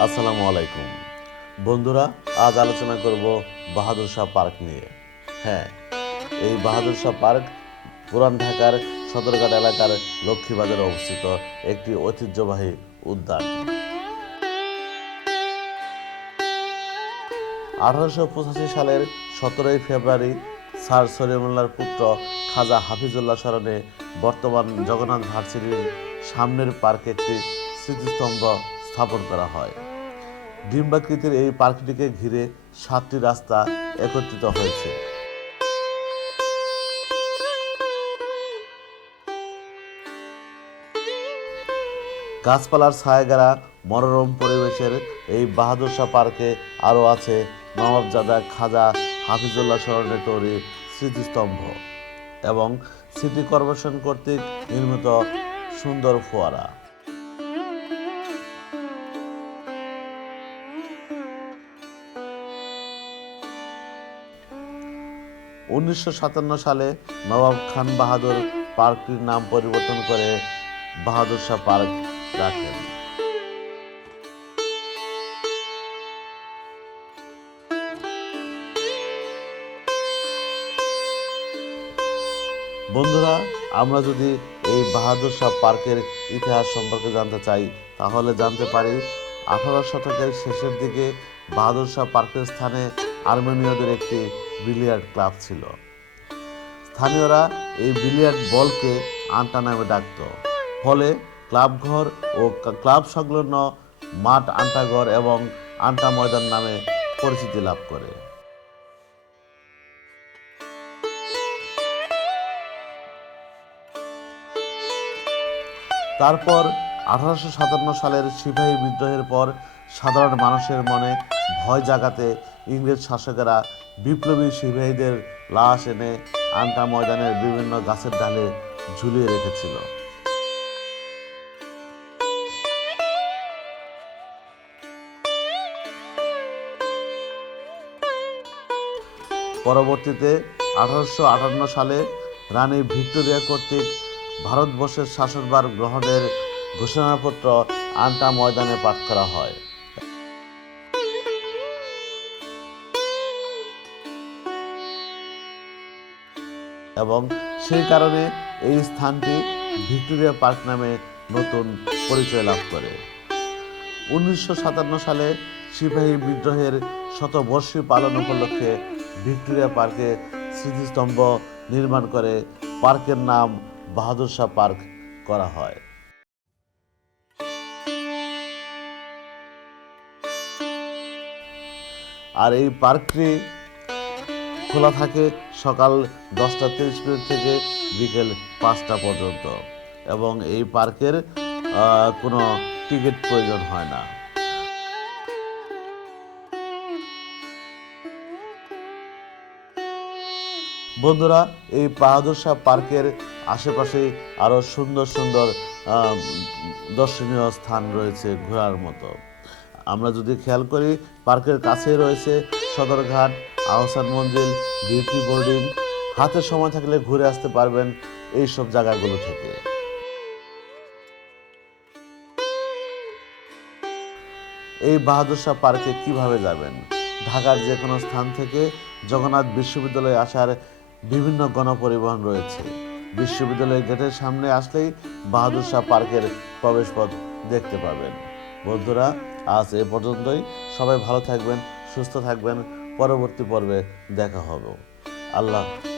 আসসালামু আলাইকুম। বন্ধুরা, আজ আলোচনা করব বাহাদুর শাহ পার্ক নিয়ে। হ্যাঁ এই বাহাদুর শাহ পার্ক পুরান ঢাকার সদরঘাট এলাকার লক্ষ্মীবাজারে অবস্থিত একটি ঐতিহ্যবাহী উদ্যান। আঠারোশো পঁচাশি সালের সতেরোই ফেব্রুয়ারি স্যার সলিমুল্লাহর পুত্র খাজা হাফিজুল্লাহ স্মরণে বর্তমান জগন্নাথ ভার্সিটির সামনের পার্কে একটি স্মৃতিস্তম্ভ স্থাপন করা হয়। ডিম্বাকৃতির এই পার্কটিকে ঘিরে সাতটি রাস্তা একত্রিত হয়েছে। গাছপালার ছায়াগারা মনোরম পরিবেশের এই বাহাদুর শাহ পার্কে আরও আছে নবাবজাদা খাজা হাফিজুল্লাহ স্মরণে তৈরি স্মৃতিস্তম্ভ এবং সিটি কর্পোরেশন কর্তৃক নির্মিত সুন্দর ফোয়ারা। উনিশশো সাতান্ন সালে নবাব খান বাহাদুর পার্কটির নাম পরিবর্তন করে বাহাদুর শাহ পার্ক রাখেন। বন্ধুরা, আমরা যদি এই বাহাদুর শাহ পার্কের ইতিহাস সম্পর্কে জানতে চাই, তাহলে জানতে পারি আঠারো শতকের শেষের দিকে বাহাদুর শাহ পার্কের স্থানে আর্মেনীয়দের একটি বিলিয়ার্ড ক্লাব ছিল। স্থানীয়রা এই বিলিয়ার্ড বলকে আন্টা নামে ডাকত। ফলে ক্লাব ঘর ও ক্লাব সংলগ্ন মাঠ আন্টাঘর এবং আন্টা ময়দান নামে পরিচিতি লাভ করে। তারপর আঠারোশো সাতান্ন সালের সিপাহী বিদ্রোহের পর সাধারণ মানুষের মনে ভয় জাগাতে ইংরেজ শাসকেরা বিপ্লবী সিপাহীদের লাশ এনে আন্টা ময়দানের বিভিন্ন গাছের ডালে ঝুলিয়ে রেখেছিল। পরবর্তীতে আঠারোশো আটান্ন সালে রানী ভিক্টোরিয়া কর্তৃক ভারতবর্ষের শাসনভার গ্রহণের ঘোষণাপত্র আন্টা ময়দানে পাঠ করা হয়। এবং সেই কারণে এই স্থানটি ভিক্টোরিয়া পার্ক নামে নতুন পরিচয় লাভ করে। উনিশশো সাতান্ন সালে সিপাহী বিদ্রোহের শতবর্ষী পালন উপলক্ষে ভিক্টোরিয়া পার্কে স্মৃতিস্তম্ভ নির্মাণ করে পার্কের নাম বাহাদুর শাহ পার্ক করা হয়। আর এই পার্কটি খোলা থাকে সকাল দশটা তিরিশ মিনিট থেকে বিকেল পাঁচটা পর্যন্ত। এবং এই পার্কের কোনো টিকিট প্রয়োজন হয় না। বন্ধুরা, এই বাহাদুর শাহ পার্কের আশেপাশে আরও সুন্দর সুন্দর দর্শনীয় স্থান রয়েছে ঘোরার মতো। আমরা যদি খেয়াল করি, পার্কের কাছেই রয়েছে সদরঘাট আহসান মঞ্জিল, বিউটি বোর্ডিং, হাতে সময় থাকলে ঘুরে আসতে পারবেন এই সব জায়গাগুলো থেকে। এই বাহাদুর শাহ পার্কে কীভাবে যাবেন? ঢাকার যে কোনো স্থান থেকে জগন্নাথ বিশ্ববিদ্যালয়ে আসার বিভিন্ন গণপরিবহন রয়েছে। বিশ্ববিদ্যালয়ের গেটের সামনে আসলেই বাহাদুর শাহ পার্কের প্রবেশপথ দেখতে পাবেন। বন্ধুরা, আজ এ পর্যন্তই। সবাই ভালো থাকবেন, সুস্থ থাকবেন। পরবর্তী পর্বে দেখা হবে। আল্লাহ